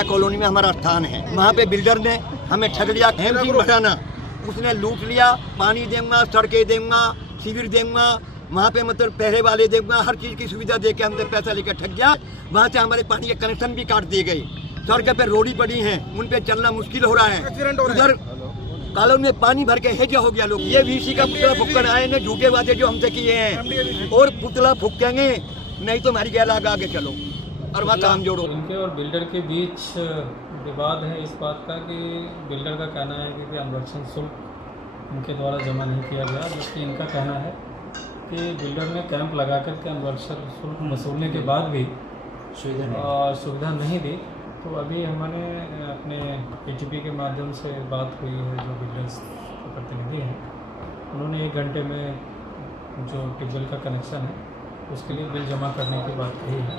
आरा colony में हमारा स्थान है। वहाँ पे बिल्डर ने हमें ठग लिया। हेम सिंह भटाना उसने लूट लिया। पानी देंगे, सड़कें देंगे, शिविर देंगे, वहाँ पे मतलब पहरे वाले देंगे, हर चीज़ की सुविधा दे के हमसे पैसा लेकर ठग गया। वहाँ से हमारे पानी के कनेक्शन भी काट दिए गए। सड़क पे रोडी पड़ी हैं, उन पे चलना मुश्किल हो रहा है। उधर कॉलोनी में पानी भर के हेजा हो गया। लोग ये वीसी का पुतला फूककर आए ने, झूठे वादे जो हमसे किए हैं, और पुतला फूकेंगे नहीं तो हमारी गैर आगे चलो और वहाँ काम जोड़ो। इनके और बिल्डर के बीच विवाद है इस बात का कि बिल्डर का कहना है कि अनुरक्षण शुल्क उनके द्वारा जमा नहीं किया गया, जबकि इनका कहना है कि बिल्डर ने कैंप लगा कर के अनुरक्षण शुल्क वसूलने के बाद भी सुविधा नहीं दी। तो अभी हमने अपने ATP के माध्यम से बात हुई है, जो बिल्डर्स के प्रतिनिधि हैं, उन्होंने 1 घंटे में जो ट्यूबवेल का कनेक्शन है उसके लिए बिल जमा करने की बात कही है।